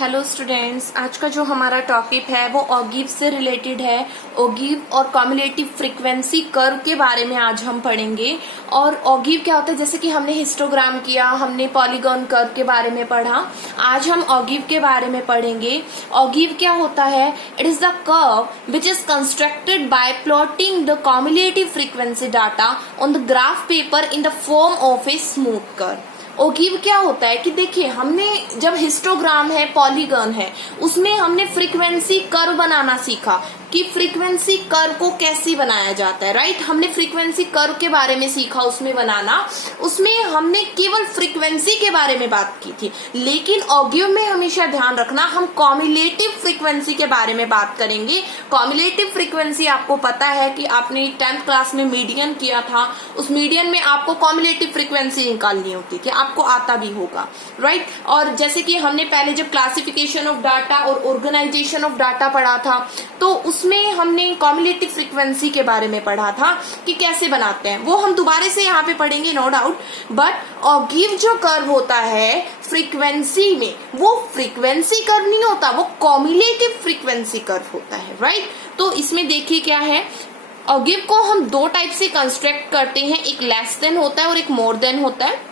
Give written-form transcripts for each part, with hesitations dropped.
Hello students, आज का जो हमारा टॉपिक है वो ऑगिव से रिलेटेड है। ऑगिव और कम्युलेटिव फ्रीक्वेंसी कर्व के बारे में आज हम पढ़ेंगे। और ऑगिव क्या होता है, जैसे कि हमने हिस्टोग्राम किया, हमने पॉलीगॉन कर्व के बारे में पढ़ा, आज हम ऑगिव के बारे में पढ़ेंगे। ऑगिव क्या होता है? It is the curve which is constructed by plotting the cumulative frequency data on the graph paper in the form of a smooth curve. Ogive क्या होता है कि देखिए, हमने जब हिस्टोग्राम है, पॉलीगॉन है, उसमें हमने फ्रीक्वेंसी कर्व बनाना सीखा कि फ्रीक्वेंसी कर्व को कैसे बनाया जाता है, राइट। हमने फ्रीक्वेंसी कर्व के बारे में सीखा, उसमें बनाना, उसमें हमने केवल फ्रीक्वेंसी के बारे में बात की थी। लेकिन ऑगिव में हमेशा ध्यान रखना, हम कम्युलेटिव फ्रीक्वेंसी के बारे में बात करेंगे। कम्युलेटिव फ्रीक्वेंसी आपको पता है कि आपने 10th क्लास में मीडियन किया था, उस मीडियन में आपको कम्युलेटिव फ्रीक्वेंसी निकालनी होती थी, आपको आता भी होगा, राइट। और जैसे कि हमने पहले जब क्लासिफिकेशन ऑफ डाटा और ऑर्गेनाइजेशन ऑफ डाटा पढ़ा था, तो उसमें हमने कम्युलेटिव फ्रीक्वेंसी के बारे में पढ़ा था कि कैसे बनाते हैं। वो हम दोबारा से यहाँ पे पढ़ेंगे, नो डाउट। बट ऑगिव जो कर्व होता है फ्रीक्वेंसी में, वो फ्रीक्वेंसी कर्व नहीं होता, वो कम्युलेटिव फ्रीक्वेंसी कर्व होता है, राइट। तो इसमें देखिए क्या है, ऑगिव को हम दो टाइप से कंस्ट्रक्ट करते हैं, एक लेस देन होता है और एक मोर देन होता है।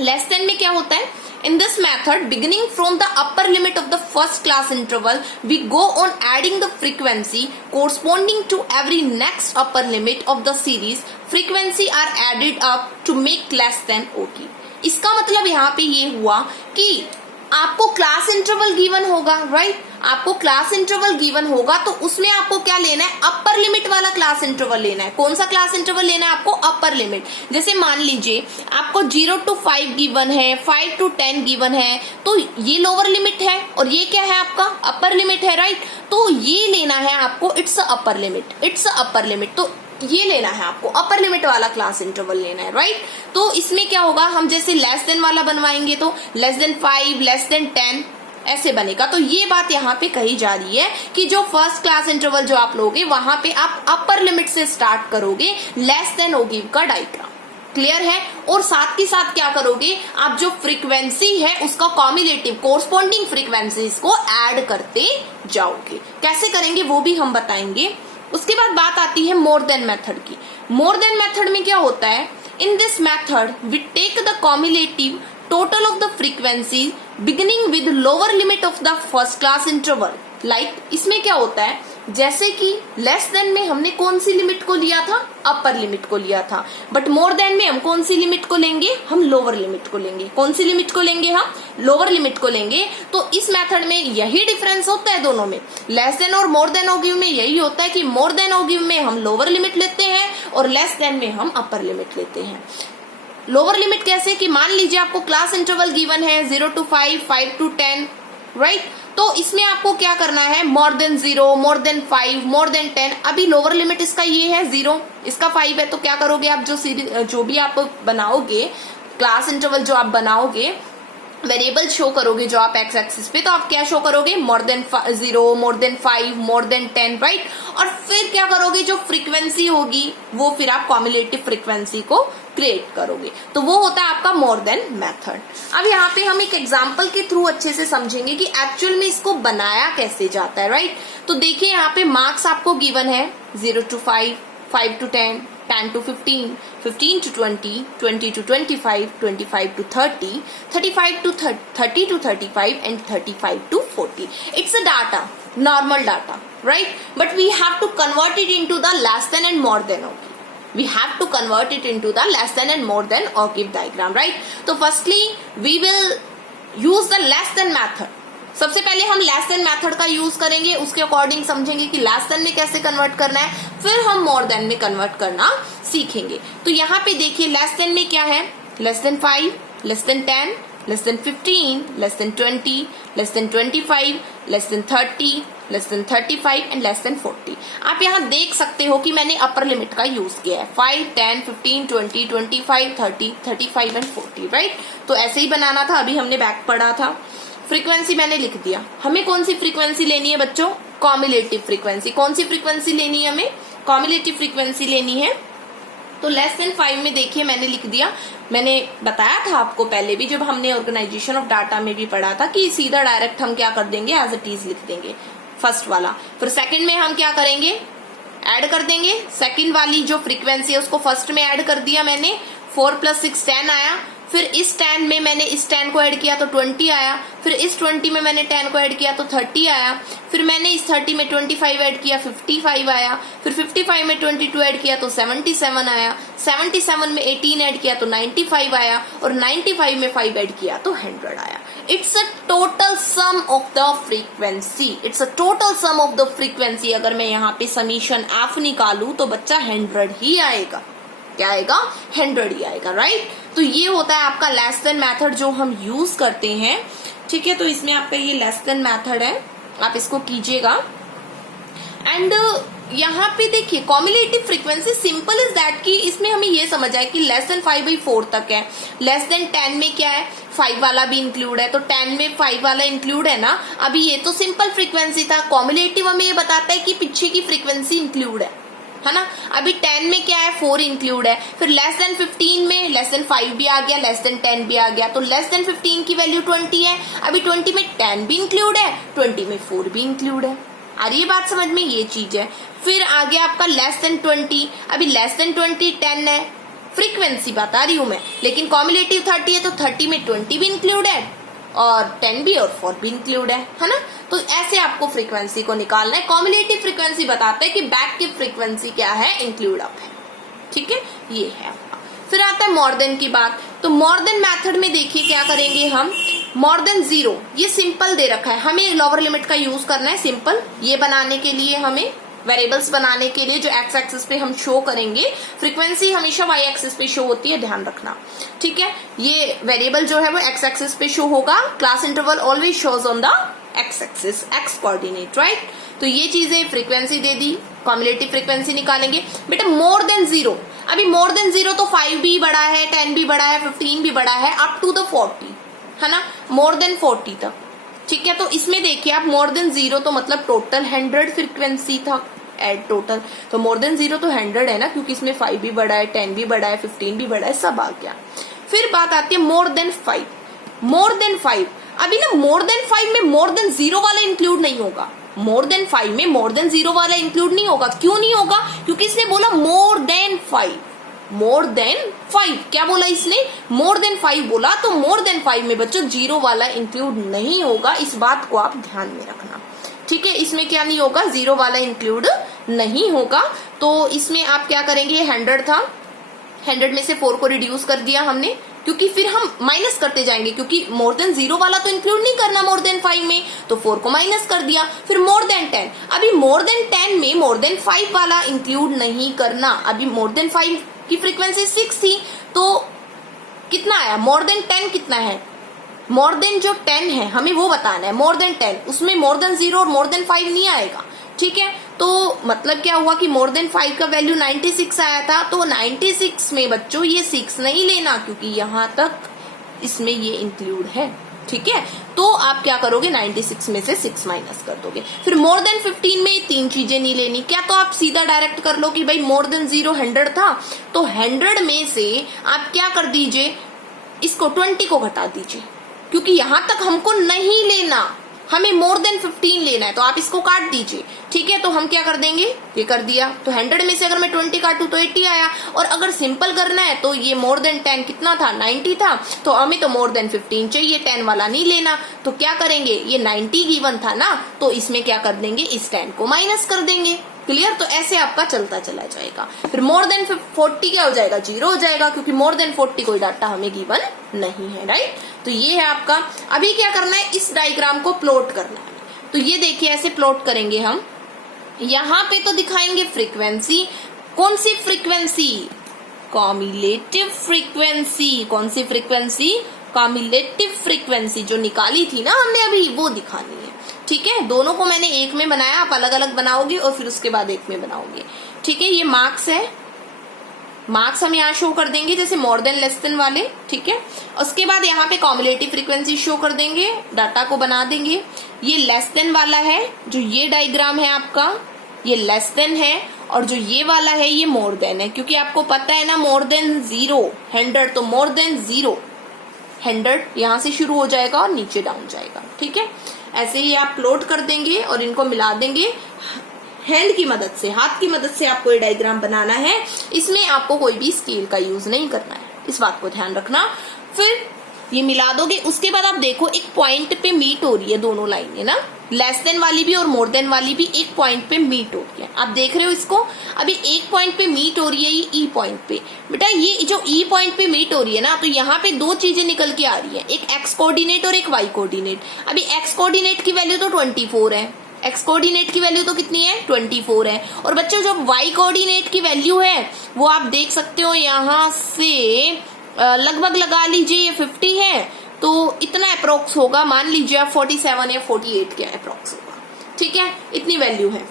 लेस देन में क्या होता है? In this method, beginning from the upper limit of the first class interval, we go on adding the frequency corresponding to every next upper limit of the series. Frequency are added up to make less than OT. इसका मतलब यहाँ पे ये हुआ कि आपको class interval given होगा, right. आपको क्लास इंटरवल गिवन होगा तो उसमें आपको क्या लेना है? अपर लिमिट वाला क्लास इंटरवल लेना है। कौन सा क्लास इंटरवल लेना है आपको? Upper limit. जैसे मान लीजिए आपको 0 to 5 गिवन है, 5 to 10 गिवन है, तो ये लोअर लिमिट है और ये क्या है आपका? अपर लिमिट है, राइट। तो ये लेना है आपको, it's upper limit, it's upper limit. तो ये लेना है आपको, अपर लिमिट वाला क्लास इंटरवल लेना है, राइट। तो इसमें क्या होगा, हम जैसे लेस देन वाला बनवाएंगे तो लेस देन 5, लेस देन 10 ऐसे बनेगा। तो ये बात यहाँ पे कही जा रही है कि जो फर्स्ट क्लास इंटरवल जो आप लोगे, वहां पे आप अपर लिमिट से स्टार्ट करोगे, लेस देन ऑगिव का डायग्राम। क्लियर है? और साथ ही साथ क्या करोगे, आप जो फ्रीक्वेंसी है उसका कम्युलेटिव कोरस्पॉन्डिंग फ्रीक्वेंसीज को ऐड करते जाओगे। कैसे करेंगे वो भी हम बताएंगे। उसके बाद बात आती है मोर देन मेथड की। मोर देन मेथड में क्या होता है? In this method we take the cumulative total of the frequency beginning with lower limit of the first class interval. Like इसमें क्या होता है, जैसे कि लेस देन में हमने कौन सी लिमिट को लिया था? अपर लिमिट को लिया था। बट मोर देन में हम कौन सी लिमिट को लेंगे? हम लोअर लिमिट को लेंगे। कौन सी लिमिट को लेंगे? हम लोअर लिमिट को लेंगे। तो इस मेथड में यही डिफरेंस होता है दोनों में। लेस देन और मोर देन ऑगिव में यही होता है कि मोर देन ऑगिव में हम लोअर लिमिट लेते हैं और लेस देन में हम अपर लिमिट लेते हैं। लोअर लिमिट कैसे कि मान लीजिए आपको क्लास इंटरवल गिवन है 0 to 5, 5 to 10, राइट। तो इसमें आपको क्या करना है? More than 0, more than 5, more than 10। अभी लोअर लिमिट इसका ये है 0, इसका 5 है, तो क्या करोगे आप? जो भी आप बनाओगे क्लास इंटरवल, जो आप बनाओगे वेरिएबल शो करोगे जो आप एक्स एक्सिस पे, तो आप क्या शो करोगे? More than 0, more than 5, more than 10, right. और फिर क्या करोगे? जो फ्रीक्वेंसी होगी वो फिर आप कम्युलेटिव फ्रीक्वेंसी को क्रिएट करोगे। तो वो होता है आपका मोर देन मेथड। अब यहाँ पे हम एक एग्जांपल के थ्रू अच्छे से समझेंगे कि एक्चुअल में इसको बनाया कैसे जाता है, राइट। तो देखिए यहाँ पे मार्क्स आपको गिवन है 0 to 5, 5 to 10, 10 to 15, 15 to 20, 20 to 25, 25 to 30, 35 to 30 to 35 and 35 to 40. It's a data, normal data, right? But we have to convert it into the less than and more than ऑगिव. We have to convert it into the less than and more than ऑगिव diagram, right? So firstly we will use the less than method. सबसे पहले हम less than method का use करेंगे, उसके according समझेंगे कि less than में कैसे कन्वर्ट करना है, फिर हम मोर देन में कन्वर्ट करना सीखेंगे। तो यहाँ पे देखिए लेस देन में क्या है? Less than 5, less than 10, less than 15, less than 20, less than 25, less than 30, less than 35 and less than 40। आप यहाँ देख सकते हो कि मैंने अपर लिमिट का यूज किया है 5, 10, 15, 20, 25, 30, 35 एंड 40, राइट। तो ऐसे ही बनाना था, अभी हमने बैक पढ़ा था। फ्रीक्वेंसी मैंने लिख दिया। हमें कौन सी फ्रीक्वेंसी लेनी है बच्चों? Cumulative frequency. कौन सी फ्रीक्वेंसी लेनी है हमें? कम्युलेटिव फ्रीक्वेंसी लेनी है। तो लेस देन 5 में देखिए मैंने लिख दिया, मैंने बताया था आपको पहले भी जब हमने ऑर्गेनाइजेशन ऑफ डाटा में भी पढ़ा था कि सीधा डायरेक्ट हम क्या कर देंगे, एज इट इज लिख देंगे फर्स्ट वाला। फिर सेकंड में हम क्या करेंगे, ऐड कर देंगे। सेकंड वाली जो फ्रीक्वेंसी है उसको फर्स्ट में ऐड कर दिया मैंने, 4 + 6 10 आया। फिर इस 10 में मैंने इस 10 को ऐड किया तो 20 आया। फिर इस 20 में मैंने 10 को ऐड किया तो 30 आया। फिर मैंने इस 30 में 25 ऐड किया, 55 आया। फिर 55 में 22 ऐड किया तो 77 आया। 77 में 18 ऐड किया तो 95 आया। और 95 में 5 ऐड किया तो 100 आया। It's a total sum of the frequency, it's a total sum of the frequency. अगर मैं यहाँ पे समीशन एफ निकालू तो बच्चा 100 ही आएगा। क्या आएगा, 100 ही आएगा, राइट। तो ये होता है आपका लेस देन मेथड जो हम यूज करते हैं, ठीक है। तो इसमें आपका ये लेस देन मेथड है, आप इसको कीजिएगा। एंड यहाँ पे देखिए cumulative frequency simple is that कि इसमें हमें ये समझ आए कि लेस देन 5/4 तक है। लेस देन 10 में क्या है, 5 वाला भी इंक्लूड है, तो 10 में 5 वाला इंक्लूड है ना। अभी ये तो सिंपल फ्रीक्वेंसी था, कॉम्युलेटिव हमें ये बताता है कि पीछे की फ्रीक्वेंसी इंक्लूड है ना। अभी 10 में क्या है, 4 इंक्लूड है। फिर लेस देन 15 में लेस देन 5 भी आ गया, लेस देन 10 भी आ गया, तो लेस देन 15 की वैल्यू 20 है। अभी 20 में 10 भी इंक्लूड है, 20 में 4 भी इंक्लूड है। आ रही है बात समझ में, ये चीज है। फिर आ गया आपका लेस देन 20, अभी लेस देन 20 10 है, फ्रीक्वेंसी बता रही हूं मैं, लेकिन कॉम्युलेटिव 30 है तो 30 में 20 भी इंक्लूड है और 10 भी और 4 भी इंक्लूड है ना। तो ऐसे आपको फ्रीक्वेंसी को निकालना है। कॉम्युलेटिव फ्रीक्वेंसी बताते हैं कि बैक की फ्रीक्वेंसी क्या है, इंक्लूड अप है, ठीक है, ये है। फिर आता है मोर देन की बात। तो मोर देन मेथड में देखिए क्या करेंगे हम, मोर देन 0 ये सिंपल दे रखा है, हमें लोअर लिमिट का यूज करना है सिंपल। ये बनाने के लिए हमें वेरिएबल्स बनाने के लिए जो एक्स एक्सिस पे हम शो करेंगे, फ्रीक्वेंसी हमेशा वाई एक्सिस पे शो होती है, ध्यान रखना, ठीक है। ये वेरिएबल जो है वो एक्स एक्सिस पे शो होगा, class interval always shows on the x axis, x coordinate, right. तो ये चीजें फ्रीक्वेंसी दे दी, कॉम्युलेटिव फ्रीक्वेंसी निकालेंगे। बेटा मोर देन 0, अभी मोर देन 0 तो 5 भी बड़ा है, 10 भी बड़ा है, 15 भी बड़ा है, अप टू द 40 है ना, मोर देन 40 तक, ठीक है। तो इसमें देखिए आप मोर देन 0 तो मतलब टोटल 100 फ्रीक्वेंसी था, एड टोटल, तो मोर देन 0 तो 100 है ना, क्योंकि इसमें 5 भी बड़ा है, 10 भी बड़ा है, 15 भी बड़ा है, सब आ गया। फिर बात आती है मोर देन 5, मोर देन 5। अभी ना मोर देन 5 में मोर देन 0 वाला इंक्लूड नहीं होगा, मोर देन 5 में मोर देन 0 वाला इंक्लूड नहीं होगा। क्यों नहीं होगा, क्योंकि इसने बोला मोर देन 5, मोर देन 5, क्या बोला इसने, मोर देन 5 बोला, तो मोर देन 5 में बच्चों 0 वाला इंक्लूड नहीं होगा, इस बात को आप ध्यान में रखना, ठीक है। इसमें क्या नहीं होगा, 0 वाला इंक्लूड नहीं होगा। तो इसमें आप क्या करेंगे, 100 था, 100 में से 4 को रिड्यूस कर दिया हमने, क्योंकि फिर हम माइनस करते जाएंगे, क्योंकि मोर देन 0 वाला तो इंक्लूड नहीं करना मोर देन 5 में, तो 4 को माइनस कर दिया। फिर मोर देन 10, अभी मोर देन 10 में मोर देन 5 वाला इंक्लूड नहीं करना। अभी मोर देन 5 की फ्रीक्वेंसी 6 थी, तो कितना आया, मोर देन 10 कितना है, मोर देन जो 10 है हमें वो बताना है, मोर देन 10, उसमें मोर देन 0 और मोर देन 5 नहीं आएगा, ठीक है। तो मतलब क्या हुआ कि मोर देन 5 का वैल्यू 96 आया था, तो 96 में बच्चों ये 6 नहीं लेना, क्योंकि यहां तक इसमें ये इंक्लूड है, ठीक है। तो आप क्या करोगे, 96 में से 6 माइनस कर दोगे। फिर मोर देन 15 में ये 3 चीजें नहीं लेनी, क्या तो आप सीधा डायरेक्ट कर लो कि भाई मोर देन 0 100 था, तो 100 में से आप क्या कर दीजिए, इसको 20 को घटा दीजिए, क्योंकि यहां तक हमको नहीं लेना, हमें मोर देन 15 लेना है, तो आप इसको काट दीजिए, ठीक है। तो हम क्या कर देंगे, ये कर दिया, तो 100 में से अगर मैं 20 काटू तो 80 आया। और अगर सिंपल करना है तो ये मोर देन 10 कितना था, 90 था, तो हमें तो मोर देन 15 चाहिए, 10 वाला नहीं लेना। तो क्या करेंगे, ये 90 गिवन था ना, तो इसमें क्या कर देंगे, इस 10 को माइनस कर देंगे, क्लियर। तो ऐसे आपका चलता चला जाएगा। फिर मोर देन 40 क्या हो जाएगा, 0 हो जाएगा, क्योंकि मोर देन 40 कोई डाटा हमें गिवन नहीं है, राइट। तो ये है आपका। अभी क्या करना है, इस डायग्राम को प्लॉट करना है। तो ये देखिए ऐसे प्लॉट करेंगे हम, यहाँ पे तो दिखाएंगे फ्रीक्वेंसी, कौन सी फ्रीक्वेंसी, कॉम्युलेटिव फ्रीक्वेंसी, कौन सी फ्रीक्वेंसी, कॉम्युलेटिव फ्रीक्वेंसी जो निकाली थी ना हमने अभी, वो दिखानी है, ठीक है। दोनों को मैंने एक में बनाया, आप अलग अलग बनाओगे और फिर उसके बाद एक में बनाओगे, ठीक है। ये मार्क्स है, मार्क्स हम यहाँ शो कर देंगे जैसे मोर देन लेस देन वाले, ठीक है। उसके बाद यहाँ पे कॉम्युलेटिव फ्रीक्वेंसी शो कर देंगे, डाटा को बना देंगे। ये लेस देन वाला है, जो ये डायग्राम है आपका, ये लेस देन है, और जो ये वाला है ये मोर देन है, क्योंकि आपको पता है ना मोर देन 0 100, तो मोर देन 0 100 यहां से शुरू हो जाएगा और नीचे डाउन जाएगा। ठीक है, ऐसे ही आप प्लॉट कर देंगे और इनको मिला देंगे हैंड की मदद से, हाथ की मदद से आपको ये डायग्राम बनाना है। इसमें आपको कोई भी स्केल का यूज नहीं करना है, इस बात को ध्यान रखना। फिर ये मिला दोगे, उसके बाद आप देखो एक पॉइंट पे मीट हो रही है दोनों लाइनें ना, लेस देन वाली भी और मोर देन वाली भी एक पॉइंट पे मीट हो रही है। आप देख रहे हो इसको, अभी एक पॉइंट पे मीट हो रही है ये ई पॉइंट पे। बेटा ये जो ई पॉइंट पे मीट हो रही है ना, तो यहाँ पे दो चीजें निकल के आ रही है, एक एक्स कोऑर्डिनेट और एक वाई कोऑर्डिनेट। अभी एक्स कोऑर्डिनेट की वैल्यू तो 24 है, एक्स कोऑर्डिनेट की वैल्यू तो कितनी है 24 है। और बच्चों जो वाई कोऑर्डिनेट की वैल्यू है वो आप देख सकते हो यहाँ से लगभग लगा लीजिए ये 50 है, तो इतना अप्रोक्स होगा, मान लीजिए आप 47 या 48 के अप्रोक्स होगा। ठीक है, इतनी वैल्यू है।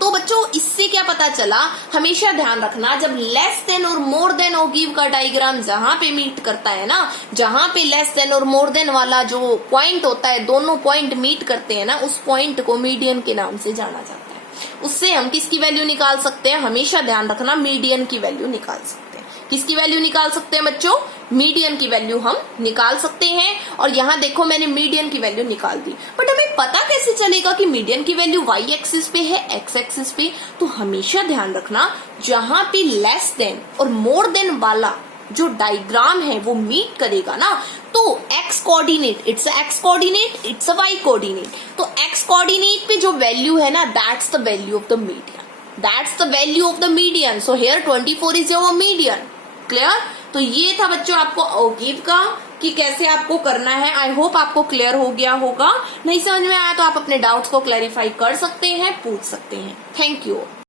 तो बच्चों इससे क्या पता चला, हमेशा ध्यान रखना जब लेस देन और मोर देन और गिव का डायग्राम जहां पे मीट करता है ना, जहां पे लेस देन और मोर देन वाला जो पॉइंट होता है, दोनों पॉइंट मीट करते हैं ना, उस पॉइंट को मीडियन के नाम से जाना जाता है। उससे हम किसकी वैल्यू निकाल सकते हैं, हमेशा ध्यान रखना मीडियन की वैल्यू निकाल सकते हैं। किसकी वैल्यू निकाल सकते हैं बच्चों, मीडियन की वैल्यू हम निकाल सकते हैं। और यहाँ देखो मैंने मीडियन की वैल्यू निकाल दी, बट हमें पता कैसे चलेगा कि मीडियन की वैल्यू वाई एक्सिस पे है एक्स एक्सिस पे। तो हमेशा ध्यान रखना जहां पे लेस देन और मोर देन वाला जो डायग्राम है वो मीट करेगा ना, तो x coordinate it's a x coordinate, it's a y coordinate. तो एक्स कोऑर्डिनेट पे जो वैल्यू है ना, that's the value of the median, that's the value of the median. So here 24 is your median. Clear? तो ये था बच्चों आपको ओगिव का कि कैसे आपको करना है। आई होप आपको क्लियर हो गया होगा। नहीं समझ में आया तो आप अपने डाउट्स को क्लैरिफाई कर सकते हैं, पूछ सकते हैं। Thank you.